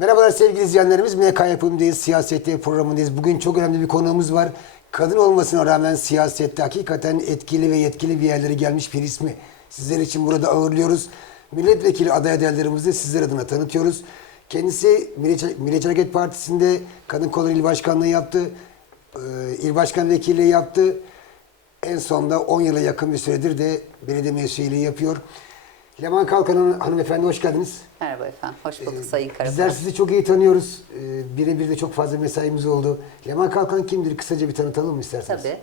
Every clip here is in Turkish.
Merhabalar sevgili izleyenlerimiz. MK Yapım'dayız, Siyasette programındayız. Bugün çok önemli bir konuğumuz var. Kadın olmasına rağmen siyasette hakikaten etkili ve yetkili bir yerlere gelmiş bir ismi. Sizler için burada ağırlıyoruz. Milletvekili aday adaylarımızı sizler adına tanıtıyoruz. Kendisi Milliyetçi, Hareket Partisi'nde Kadın Kolları İl Başkanlığı yaptı. Ee, İl Başkan Vekilliği yaptı. En sonunda 10 yıla yakın bir süredir de belediye meclisiyeliği yapıyor. Leman Kalkan hanımefendi hoş geldiniz. Merhaba efendim. Hoş bulduk Sayın Karapınar. Ee, Bizler sizi çok iyi tanıyoruz. Ee, Birebir de çok fazla mesaimiz oldu. Leman Kalkan kimdir? Kısaca bir tanıtalım mı isterseniz? Tabii.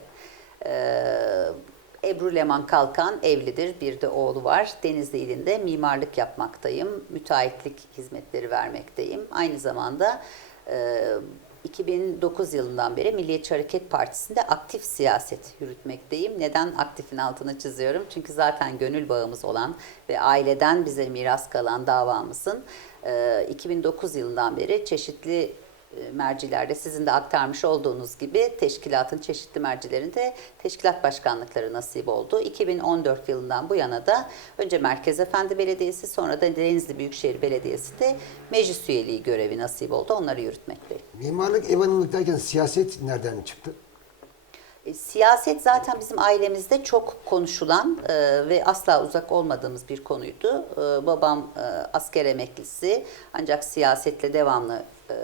Ee, Ebru Leman Kalkan evlidir. Bir de oğlu var. Denizli ilinde mimarlık yapmaktayım. Müteahhitlik hizmetleri vermekteyim. Aynı zamanda e, 2009 yılından beri Milliyetçi Hareket Partisi'nde aktif siyaset yürütmekteyim. Neden aktifin altını çiziyorum? Çünkü zaten gönül bağımız olan ve aileden bize miras kalan davamızın e, 2009 yılından beri çeşitli mercilerde sizin de aktarmış olduğunuz gibi teşkilatın çeşitli mercilerinde teşkilat başkanlıkları nasip oldu. 2014 yılından bu yana da önce Merkez Efendi Belediyesi sonra da Denizli Büyükşehir Belediyesi'nde meclis üyeliği görevi nasip oldu. Onları yürütmekteyim. Mimarlık, ev hanımlık derken siyaset nereden çıktı? E, Siyaset zaten bizim ailemizde çok konuşulan e, ve asla uzak olmadığımız bir konuydu. E, babam e, asker emeklisi ancak siyasetle devamlı e,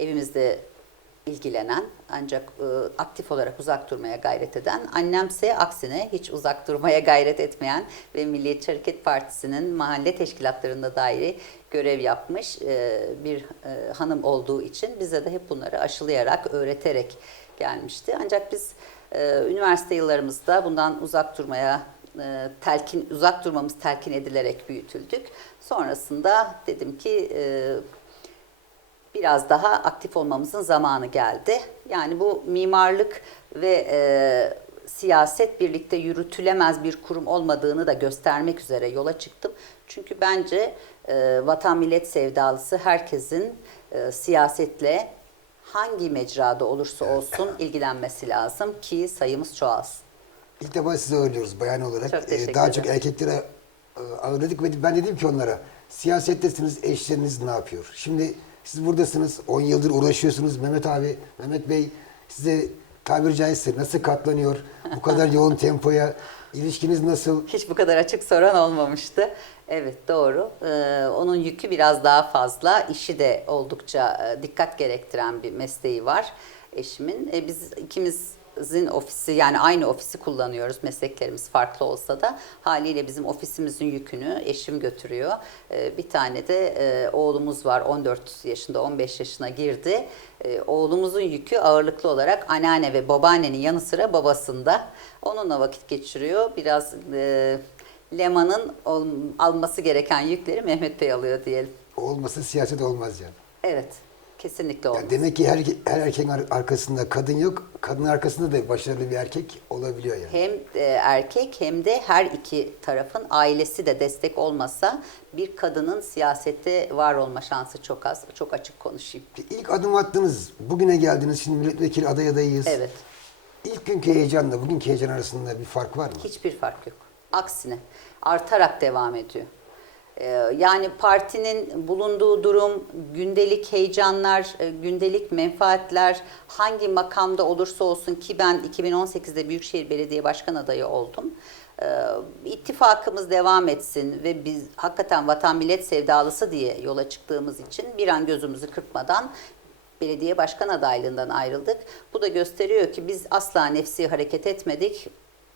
evimizde ilgilenen ancak e, aktif olarak uzak durmaya gayret eden, annemse aksine hiç uzak durmaya gayret etmeyen ve Milliyetçi Hareket Partisi'nin mahalle teşkilatlarında dair görev yapmış e, bir e, hanım olduğu için bize de hep bunları aşılayarak, öğreterek gelmişti. Ancak biz üniversite yıllarımızda bundan uzak durmaya telkin uzak durmamız telkin edilerek büyütüldük. Sonrasında dedim ki biraz daha aktif olmamızın zamanı geldi. Yani bu mimarlık ve e, siyaset birlikte yürütülemez bir kurum olmadığını da göstermek üzere yola çıktım. Çünkü bence e, vatan millet sevdalısı herkesin e, siyasetle hangi mecrada olursa olsun ilgilenmesi lazım ki sayımız çoğalsın. İlk defa sizi ağırlıyoruz bayan olarak. Çok Ee, Daha ederim. çok erkeklere e, ağırladık ve ben dedim ki onlara siyasettesiniz eşleriniz ne yapıyor? Şimdi siz buradasınız 10 yıldır uğraşıyorsunuz Mehmet abi, Mehmet Bey size tabiri caizse nasıl katlanıyor bu kadar yoğun tempoya? İlişkiniz nasıl? Hiç bu kadar açık soran olmamıştı. Evet doğru. Ee, onun yükü biraz daha fazla. İşi de oldukça e, dikkat gerektiren bir mesleği var eşimin. E, biz ikimizin ofisi yani aynı ofisi kullanıyoruz. Mesleklerimiz farklı olsa da haliyle bizim ofisimizin yükünü eşim götürüyor. E, bir tane de e, oğlumuz var 14 yaşında 15 yaşına girdi. E, oğlumuzun yükü ağırlıklı olarak anneanne ve babaannenin yanı sıra babasında. Onunla vakit geçiriyor. Biraz e, Leman'ın alması gereken yükleri Mehmet Bey alıyor diyelim. Olmasa siyaset olmaz yani. Evet, kesinlikle olmaz. yani demek ki her, her erkeğin ar- arkasında kadın yok. Kadın arkasında da başarılı bir erkek olabiliyor yani. Hem e, erkek hem de her iki tarafın ailesi de destek olmasa bir kadının siyasette var olma şansı çok az. Çok açık konuşayım. İlk adım attınız. Bugüne geldiniz. Şimdi milletvekili aday adayıyız. Evet. İlk günkü heyecanla bugünkü heyecan arasında bir fark var mı? Hiçbir fark yok. Aksine artarak devam ediyor. Ee, Yani partinin bulunduğu durum, gündelik heyecanlar, e, gündelik menfaatler hangi makamda olursa olsun ki ben 2018'de Büyükşehir Belediye Başkan adayı oldum. Ee, İttifakımız devam etsin ve biz hakikaten vatan millet sevdalısı diye yola çıktığımız için bir an gözümüzü kırpmadan belediye başkan adaylığından ayrıldık. Bu da gösteriyor ki biz asla nefsi hareket etmedik.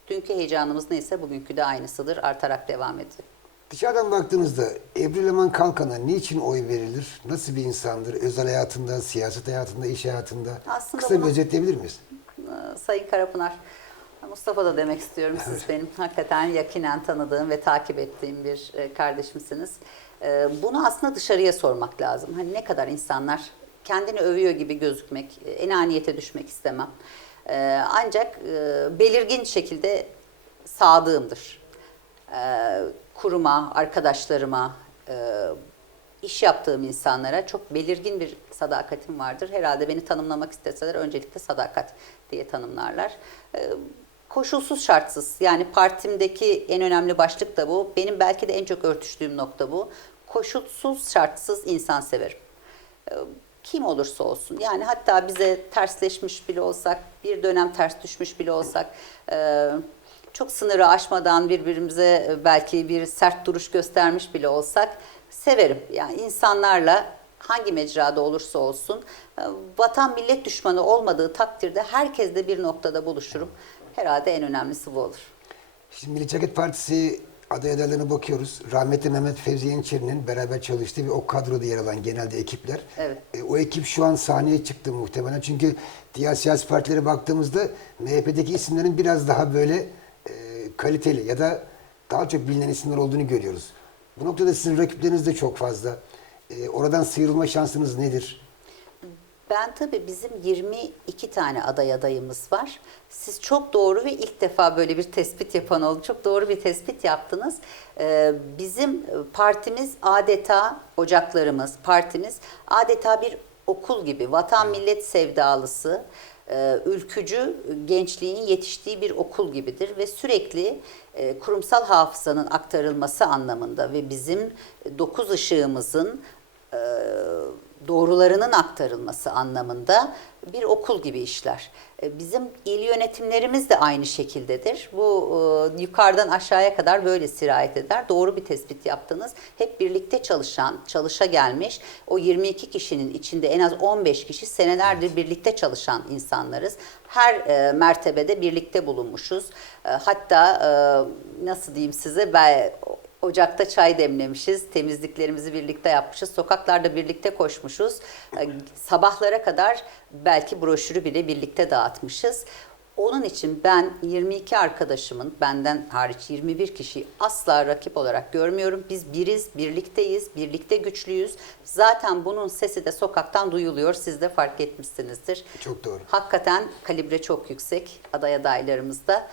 Dünkü heyecanımız neyse bugünkü de aynısıdır. Artarak devam ediyor. Dışarıdan baktığınızda Ebru Leman Kalkan'a niçin oy verilir? Nasıl bir insandır? Özel hayatında, siyaset hayatında, iş hayatında? Aslında Kısa bir bunu- özetleyebilir miyiz? Ee, Sayın Karapınar, Mustafa da demek istiyorum. Siz benim hakikaten yakinen tanıdığım ve takip ettiğim bir e, kardeşimsiniz. Ee, Bunu aslında dışarıya sormak lazım. Hani ne kadar insanlar kendini övüyor gibi gözükmek, e, enaniyete düşmek istemem. Ee, Ancak e, belirgin şekilde sadığımdır. Ee, Kuruma, arkadaşlarıma, e, iş yaptığım insanlara çok belirgin bir sadakatim vardır. Herhalde beni tanımlamak isteseler öncelikle sadakat diye tanımlarlar. Ee, Koşulsuz şartsız yani partimdeki en önemli başlık da bu. Benim belki de en çok örtüştüğüm nokta bu. Koşulsuz şartsız insan severim Ee, kim olursa olsun yani hatta bize tersleşmiş bile olsak bir dönem ters düşmüş bile olsak e, çok sınırı aşmadan birbirimize e, belki bir sert duruş göstermiş bile olsak severim. Yani insanlarla hangi mecrada olursa olsun e, vatan millet düşmanı olmadığı takdirde herkesle bir noktada buluşurum. Herhalde en önemlisi bu olur. Şimdi Milliyetçi Hareket Partisi aday adaylarına bakıyoruz. Rahmetli Mehmet Fevzi Yeniçeri'nin beraber çalıştığı ve o kadroda yer alan genelde ekipler. Evet. E, o ekip şu an sahneye çıktı muhtemelen. Çünkü diğer siyasi partilere baktığımızda MHP'deki isimlerin biraz daha böyle kaliteli ya da daha çok bilinen isimler olduğunu görüyoruz. Bu noktada sizin rakipleriniz de çok fazla. E, oradan sıyrılma şansınız nedir? Ben tabii bizim 22 tane aday adayımız var. Siz çok doğru ve ilk defa böyle bir tespit yapan oldu. Çok doğru bir tespit yaptınız. Ee, bizim partimiz adeta ocaklarımız, partimiz adeta bir okul gibi. Vatan millet sevdalısı, ülkücü gençliğin yetiştiği bir okul gibidir ve sürekli e, kurumsal hafızanın aktarılması anlamında ve bizim dokuz ışığımızın e, doğrularının aktarılması anlamında bir okul gibi işler. E, Bizim il yönetimlerimiz de aynı şekildedir. Bu e, yukarıdan aşağıya kadar böyle sirayet eder. Doğru bir tespit yaptınız. Hep birlikte çalışan, çalışa gelmiş. O 22 kişinin içinde en az 15 kişi senelerdir birlikte çalışan insanlarız. Her e, mertebede birlikte bulunmuşuz. E, hatta e, nasıl diyeyim size ben Ocakta çay demlemişiz, temizliklerimizi birlikte yapmışız, sokaklarda birlikte koşmuşuz. Ee, Sabahlara kadar belki broşürü bile birlikte dağıtmışız. Onun için ben 22 arkadaşımın, benden hariç 21 kişiyi asla rakip olarak görmüyorum. Biz biriz, birlikteyiz, birlikte güçlüyüz. Zaten bunun sesi de sokaktan duyuluyor, siz de fark etmişsinizdir. Çok doğru. Hakikaten kalibre çok yüksek aday adaylarımızda.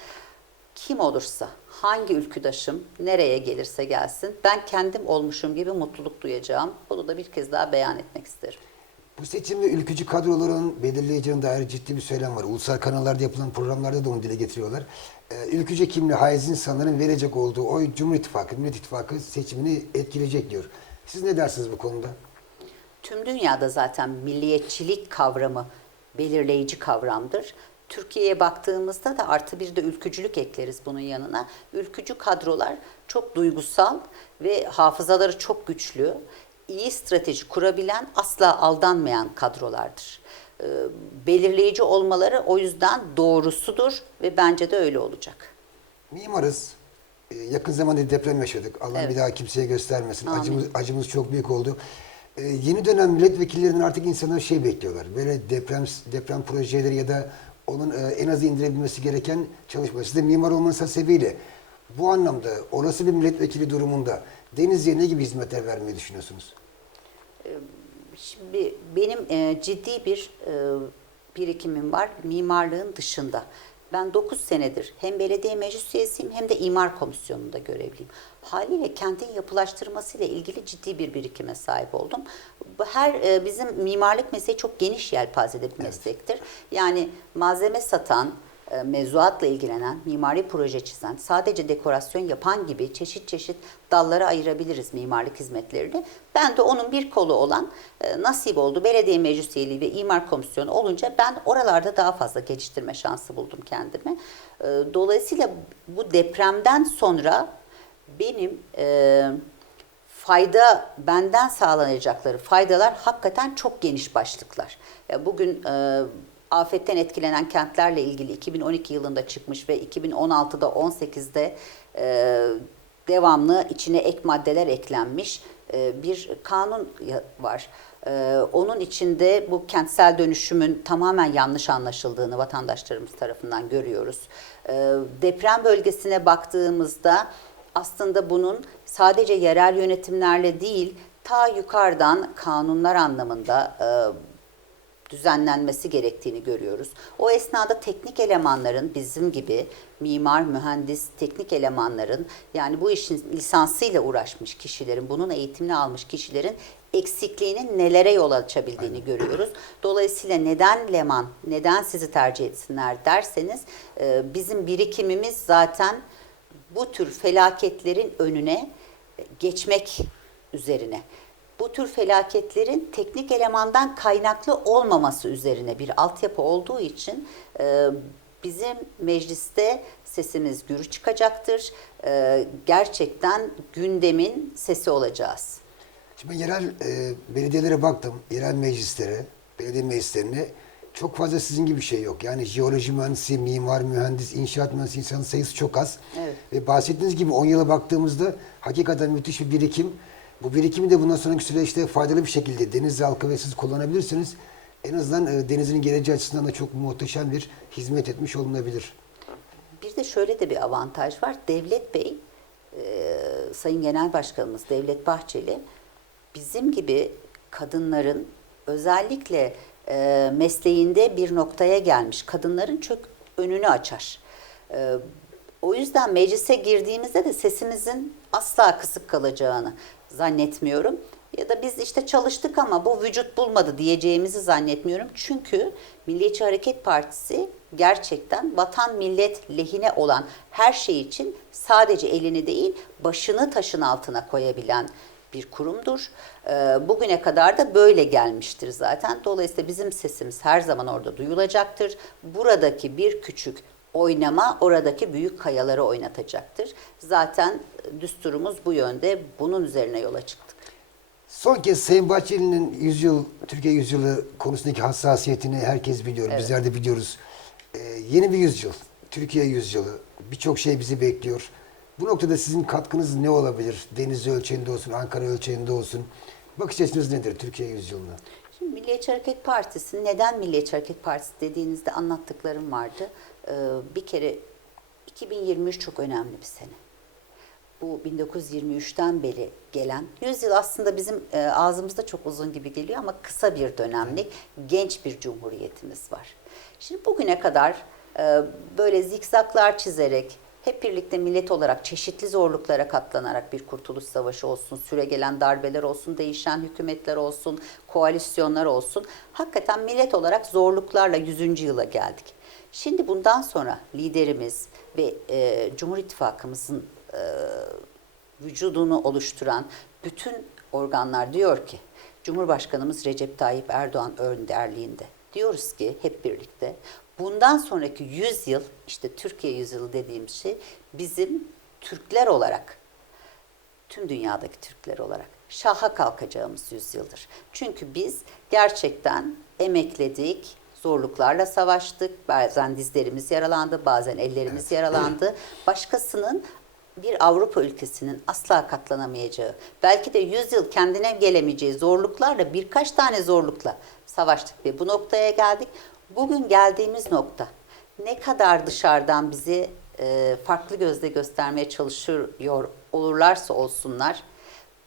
Kim olursa, hangi ülküdaşım, nereye gelirse gelsin ben kendim olmuşum gibi mutluluk duyacağım. Bunu da bir kez daha beyan etmek isterim. Bu seçimde ülkücü kadroların belirleyeceğine dair ciddi bir söylem var. Ulusal kanallarda yapılan programlarda da onu dile getiriyorlar. Ee, ülkücü kimli haiz insanların verecek olduğu oy Cumhur İttifakı, Millet İttifakı seçimini etkileyecek diyor. Siz ne dersiniz bu konuda? Tüm dünyada zaten milliyetçilik kavramı belirleyici kavramdır. Türkiye'ye baktığımızda da artı bir de ülkücülük ekleriz bunun yanına. Ülkücü kadrolar çok duygusal ve hafızaları çok güçlü, iyi strateji kurabilen, asla aldanmayan kadrolardır. Ee, belirleyici olmaları o yüzden doğrusudur ve bence de öyle olacak. Mimarız. Ee, yakın zamanda deprem yaşadık. Allah Evet. bir daha kimseye göstermesin. Amin. Acımız, acımız çok büyük oldu. Ee, yeni dönem milletvekillerinden artık insanlar şey bekliyorlar. Böyle deprem deprem projeleri ya da onun e, en az indirebilmesi gereken çalışma. Siz de mimar olmanız hasebiyle bu anlamda olası bir milletvekili durumunda Denizli'ye ne gibi hizmetler vermeyi düşünüyorsunuz? Şimdi benim e, ciddi bir e, birikimim var mimarlığın dışında. Ben 9 senedir hem belediye meclis üyesiyim hem de imar komisyonunda görevliyim. Haliyle kentin yapılaştırmasıyla ilgili ciddi bir birikime sahip oldum. Her e, bizim mimarlık mesleği çok geniş yelpazede bir meslektir. Yani malzeme satan, mevzuatla ilgilenen, mimari proje çizen, sadece dekorasyon yapan gibi çeşit çeşit dallara ayırabiliriz mimarlık hizmetlerini. Ben de onun bir kolu olan e, nasip oldu. Belediye meclis ve imar komisyonu olunca ben oralarda daha fazla geliştirme şansı buldum kendimi. E, Dolayısıyla bu depremden sonra benim e, fayda benden sağlanacakları faydalar hakikaten çok geniş başlıklar. Ya Bugün e, afetten etkilenen kentlerle ilgili 2012 yılında çıkmış ve 2016'da 18'de e, devamlı içine ek maddeler eklenmiş e, bir kanun var. E, onun içinde bu kentsel dönüşümün tamamen yanlış anlaşıldığını vatandaşlarımız tarafından görüyoruz. E, deprem bölgesine baktığımızda aslında bunun sadece yerel yönetimlerle değil ta yukarıdan kanunlar anlamında e, düzenlenmesi gerektiğini görüyoruz. O esnada teknik elemanların bizim gibi mimar, mühendis, teknik elemanların yani bu işin lisansıyla uğraşmış kişilerin, bunun eğitimini almış kişilerin eksikliğinin nelere yol açabildiğini görüyoruz. Dolayısıyla neden Leman, neden sizi tercih etsinler derseniz e, bizim birikimimiz zaten bu tür felaketlerin önüne geçmek üzerine. Bu tür felaketlerin teknik elemandan kaynaklı olmaması üzerine bir altyapı olduğu için e, bizim mecliste sesimiz gürü çıkacaktır. E, gerçekten gündemin sesi olacağız. Şimdi yerel e, belediyelere baktım, yerel meclislere, belediye meclislerine çok fazla sizin gibi bir şey yok. Yani jeoloji mühendisi, mimar, mühendis, inşaat mühendisi insanın sayısı çok az. Evet. Ve bahsettiğiniz gibi 10 yıla baktığımızda hakikaten müthiş bir birikim. Bu birikimi de bundan sonraki süreçte faydalı bir şekilde deniz halkı ve siz kullanabilirsiniz. En azından e, denizin geleceği açısından da çok muhteşem bir hizmet etmiş olunabilir. Bir de şöyle de bir avantaj var. Devlet Bey, e, Sayın Genel Başkanımız Devlet Bahçeli, bizim gibi kadınların özellikle e, mesleğinde bir noktaya gelmiş kadınların çok önünü açar. O yüzden meclise girdiğimizde de sesimizin asla kısık kalacağını zannetmiyorum. Ya da biz işte çalıştık ama bu vücut bulmadı diyeceğimizi zannetmiyorum. Çünkü Milliyetçi Hareket Partisi gerçekten vatan millet lehine olan her şey için sadece elini değil başını taşın altına koyabilen bir kurumdur. Ee, Bugüne kadar da böyle gelmiştir zaten. Dolayısıyla bizim sesimiz her zaman orada duyulacaktır. Buradaki bir küçük oynama oradaki büyük kayaları oynatacaktır. Zaten düsturumuz bu yönde. Bunun üzerine yola çıktık. Son kez Sayın Bahçeli'nin yüzyıl, Türkiye yüzyılı konusundaki hassasiyetini herkes biliyor. Bizler de biliyoruz. Ee, yeni bir yüzyıl, Türkiye yüzyılı. Birçok şey bizi bekliyor. Bu noktada sizin katkınız ne olabilir? Deniz ölçeğinde olsun, Ankara ölçeğinde olsun. Bakış açınız nedir Türkiye yüzyılına? Şimdi Milliyetçi Hareket Partisi, neden Milliyetçi Hareket Partisi dediğinizde anlattıklarım vardı. Ee, bir kere 2023 çok önemli bir sene. Bu 1923'ten beri gelen, 100 yıl aslında bizim e, ağzımızda çok uzun gibi geliyor ama kısa bir dönemlik genç bir cumhuriyetimiz var. Şimdi bugüne kadar e, böyle zikzaklar çizerek, hep birlikte millet olarak çeşitli zorluklara katlanarak bir kurtuluş savaşı olsun, süregelen darbeler olsun, değişen hükümetler olsun, koalisyonlar olsun. Hakikaten millet olarak zorluklarla 100. yıla geldik. Şimdi bundan sonra liderimiz ve e, Cumhur İttifakımızın e, vücudunu oluşturan bütün organlar diyor ki Cumhurbaşkanımız Recep Tayyip Erdoğan önderliğinde diyoruz ki hep birlikte bundan sonraki 100 yıl işte Türkiye yüzyılı dediğim şey bizim Türkler olarak tüm dünyadaki Türkler olarak şaha kalkacağımız yüzyıldır. Çünkü biz gerçekten emekledik, zorluklarla savaştık. Bazen dizlerimiz yaralandı, bazen ellerimiz yaralandı. Başkasının bir Avrupa ülkesinin asla katlanamayacağı, belki de 100 yıl kendine gelemeyeceği zorluklarla birkaç tane zorlukla savaştık ve bu noktaya geldik. Bugün geldiğimiz nokta ne kadar dışarıdan bizi e, farklı gözle göstermeye çalışıyor olurlarsa olsunlar,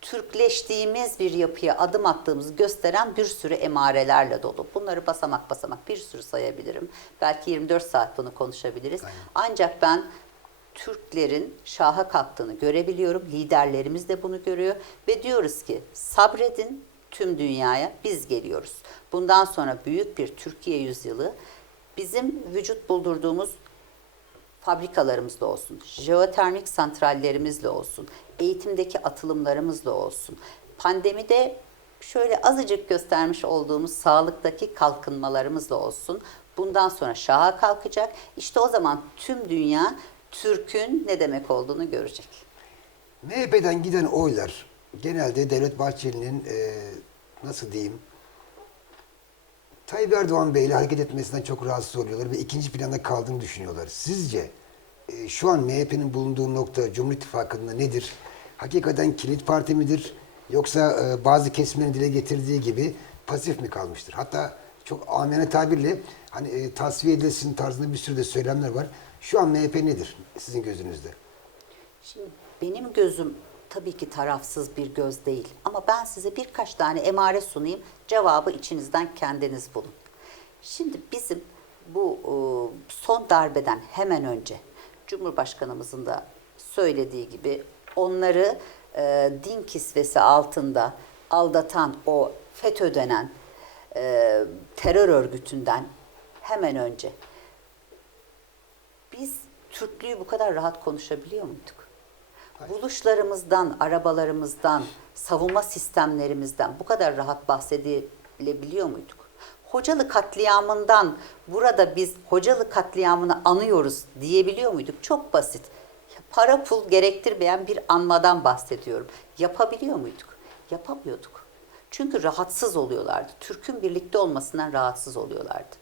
Türkleştiğimiz bir yapıya adım attığımızı gösteren bir sürü emarelerle dolu. Bunları basamak basamak bir sürü sayabilirim. Belki 24 saat bunu konuşabiliriz. Ancak ben Türklerin şaha kalktığını görebiliyorum. Liderlerimiz de bunu görüyor ve diyoruz ki sabredin tüm dünyaya biz geliyoruz. Bundan sonra büyük bir Türkiye yüzyılı bizim vücut buldurduğumuz fabrikalarımızla olsun, jeotermik santrallerimizle olsun, eğitimdeki atılımlarımızla olsun, pandemide şöyle azıcık göstermiş olduğumuz sağlıktaki kalkınmalarımızla olsun. Bundan sonra şaha kalkacak. İşte o zaman tüm dünya Türk'ün ne demek olduğunu görecek. MHP'den giden oylar genelde Devlet Bahçeli'nin e, nasıl diyeyim Tayyip Erdoğan Bey ile hareket etmesinden çok rahatsız oluyorlar ve ikinci planda kaldığını düşünüyorlar. Sizce e, şu an MHP'nin bulunduğu nokta Cumhur İttifakı'nda nedir? Hakikaten kilit parti midir? Yoksa e, bazı kesimlerin dile getirdiği gibi pasif mi kalmıştır? Hatta çok amene tabirle hani e, tasfiye edilsin tarzında bir sürü de söylemler var. Şu an MHP nedir sizin gözünüzde? Şimdi benim gözüm tabii ki tarafsız bir göz değil ama ben size birkaç tane emare sunayım. Cevabı içinizden kendiniz bulun. Şimdi bizim bu e, son darbeden hemen önce Cumhurbaşkanımızın da söylediği gibi onları e, din kisvesi altında aldatan o FETÖ denen e, terör örgütünden hemen önce biz Türklüğü bu kadar rahat konuşabiliyor muyduk? Buluşlarımızdan, arabalarımızdan, savunma sistemlerimizden bu kadar rahat bahsedilebiliyor muyduk? Hocalı katliamından burada biz Hocalı katliamını anıyoruz diyebiliyor muyduk? Çok basit. Para pul gerektirmeyen bir anmadan bahsediyorum. Yapabiliyor muyduk? Yapamıyorduk. Çünkü rahatsız oluyorlardı. Türk'ün birlikte olmasından rahatsız oluyorlardı.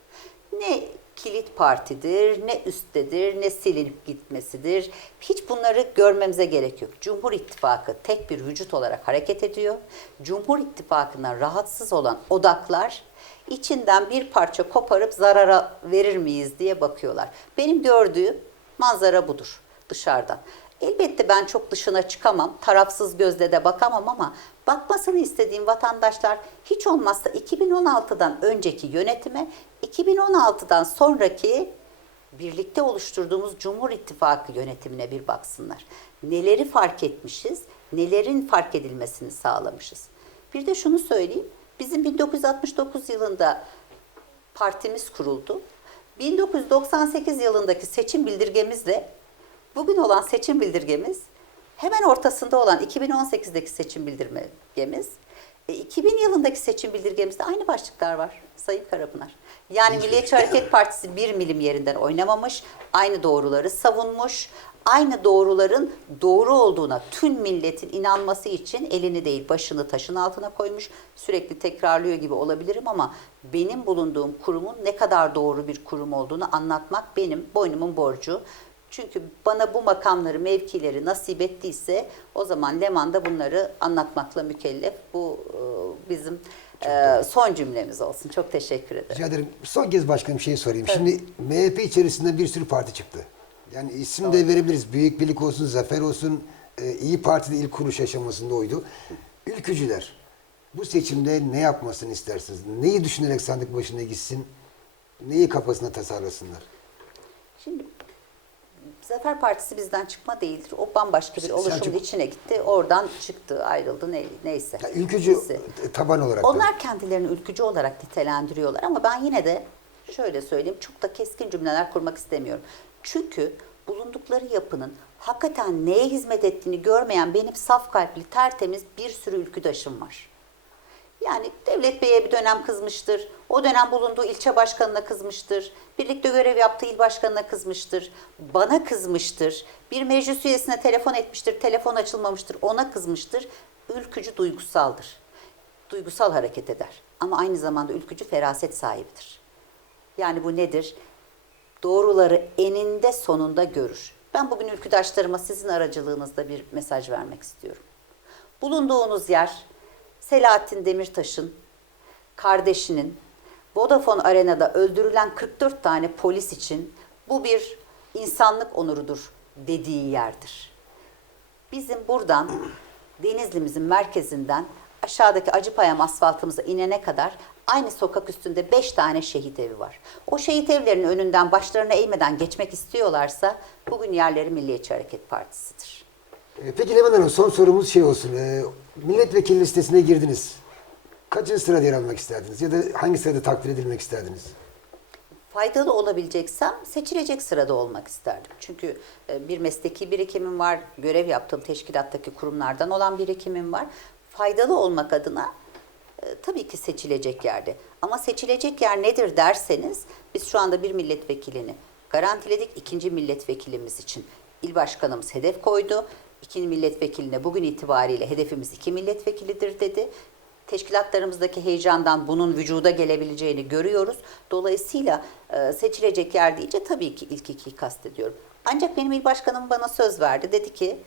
Ne kilit partidir, ne üsttedir, ne silinip gitmesidir. Hiç bunları görmemize gerek yok. Cumhur İttifakı tek bir vücut olarak hareket ediyor. Cumhur İttifakı'ndan rahatsız olan odaklar içinden bir parça koparıp zarara verir miyiz diye bakıyorlar. Benim gördüğüm manzara budur dışarıdan. Elbette ben çok dışına çıkamam, tarafsız gözle de bakamam ama bakmasını istediğim vatandaşlar hiç olmazsa 2016'dan önceki yönetime, 2016'dan sonraki birlikte oluşturduğumuz Cumhur İttifakı yönetimine bir baksınlar. Neleri fark etmişiz, nelerin fark edilmesini sağlamışız. Bir de şunu söyleyeyim, bizim 1969 yılında partimiz kuruldu. 1998 yılındaki seçim bildirgemizle bugün olan seçim bildirgemiz hemen ortasında olan 2018'deki seçim bildirgemiz e, 2000 yılındaki seçim bildirgemizde aynı başlıklar var Sayın Karapınar. Yani Milliyetçi Hareket Partisi bir milim yerinden oynamamış, aynı doğruları savunmuş, aynı doğruların doğru olduğuna tüm milletin inanması için elini değil başını taşın altına koymuş. Sürekli tekrarlıyor gibi olabilirim ama benim bulunduğum kurumun ne kadar doğru bir kurum olduğunu anlatmak benim boynumun borcu. Çünkü bana bu makamları, mevkileri nasip ettiyse o zaman Leman da bunları anlatmakla mükellef. Bu e, bizim e, son cümlemiz olsun. Çok teşekkür ederim. Rica ederim. Son kez başka bir şey sorayım. Şimdi MHP içerisinde bir sürü parti çıktı. Yani isim de verebiliriz. Büyük Birlik olsun, Zafer olsun. E, İyi Parti'de ilk kuruş aşamasında oydu. Ülkücüler bu seçimde ne yapmasını istersiniz? Neyi düşünerek sandık başına gitsin? Neyi kafasına tasarlasınlar? Şimdi Zafer Partisi bizden çıkma değildir. O bambaşka bir oluşumun Selçuk- içine gitti. Oradan çıktı, ayrıldı ne, neyse. Ya ülkücü Neyse. taban olarak. da. Onlar kendilerini ülkücü olarak nitelendiriyorlar ama ben yine de şöyle söyleyeyim çok da keskin cümleler kurmak istemiyorum. Çünkü bulundukları yapının hakikaten neye hizmet ettiğini görmeyen benim saf kalpli tertemiz bir sürü ülküdaşım var. Yani Devlet Bey'e bir dönem kızmıştır. O dönem bulunduğu ilçe başkanına kızmıştır. Birlikte görev yaptığı il başkanına kızmıştır. Bana kızmıştır. Bir meclis üyesine telefon etmiştir. Telefon açılmamıştır. Ona kızmıştır. Ülkücü duygusaldır. Duygusal hareket eder. Ama aynı zamanda ülkücü feraset sahibidir. Yani bu nedir? Doğruları eninde sonunda görür. Ben bugün ülküdaşlarıma sizin aracılığınızda bir mesaj vermek istiyorum. Bulunduğunuz yer Selahattin Demirtaş'ın kardeşinin Vodafone Arena'da öldürülen 44 tane polis için bu bir insanlık onurudur dediği yerdir. Bizim buradan Denizli'mizin merkezinden aşağıdaki Acıpayam asfaltımıza inene kadar aynı sokak üstünde 5 tane şehit evi var. O şehit evlerinin önünden başlarına eğmeden geçmek istiyorlarsa bugün yerleri Milliyetçi Hareket Partisi'dir. E, Peki Leman Hanım son sorumuz şey olsun. E, milletvekili listesine girdiniz. Kaçıncı sırada yer almak isterdiniz? Ya da hangi sırada takdir edilmek isterdiniz? faydalı olabileceksem seçilecek sırada olmak isterdim. Çünkü e, bir mesleki birikimim var, görev yaptığım teşkilattaki kurumlardan olan birikimim var. Faydalı olmak adına e, tabii ki seçilecek yerde. Ama seçilecek yer nedir derseniz biz şu anda bir milletvekilini garantiledik. ikinci milletvekilimiz için il başkanımız hedef koydu. İkinci milletvekiline bugün itibariyle hedefimiz iki milletvekilidir dedi teşkilatlarımızdaki heyecandan bunun vücuda gelebileceğini görüyoruz. Dolayısıyla e, seçilecek yer deyince tabii ki ilk ikiyi kastediyorum. Ancak benim il başkanım bana söz verdi. Dedi ki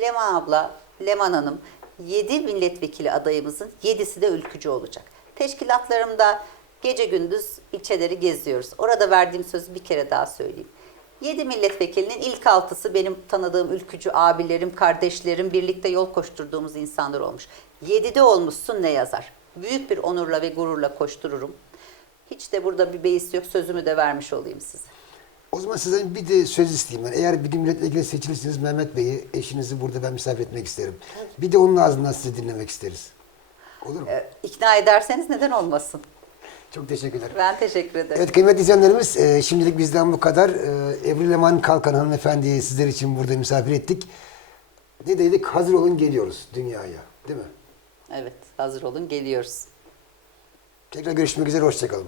Leman abla, Leman Hanım 7 milletvekili adayımızın 7'si de ülkücü olacak. Teşkilatlarımda gece gündüz ilçeleri geziyoruz. Orada verdiğim sözü bir kere daha söyleyeyim. 7 milletvekilinin ilk altısı benim tanıdığım ülkücü abilerim, kardeşlerim, birlikte yol koşturduğumuz insanlar olmuş. 7'de olmuşsun ne yazar? Büyük bir onurla ve gururla koştururum. Hiç de burada bir beis yok. Sözümü de vermiş olayım size. O zaman sizden bir de söz isteyeyim ben. Eğer bir milletvekili seçilirseniz Mehmet Bey'i, eşinizi burada ben misafir etmek isterim. Bir de onun ağzından sizi dinlemek isteriz. Olur mu? e, ikna ederseniz neden olmasın? Çok teşekkürler. Ben teşekkür ederim. Evet kıymetli izleyenlerimiz e, şimdilik bizden bu kadar. E, Evri Leman Kalkan hanımefendiyi sizler için burada misafir ettik. Ne dedik? Hazır olun geliyoruz dünyaya. Değil mi? Evet hazır olun geliyoruz. Tekrar görüşmek üzere. Hoşçakalın.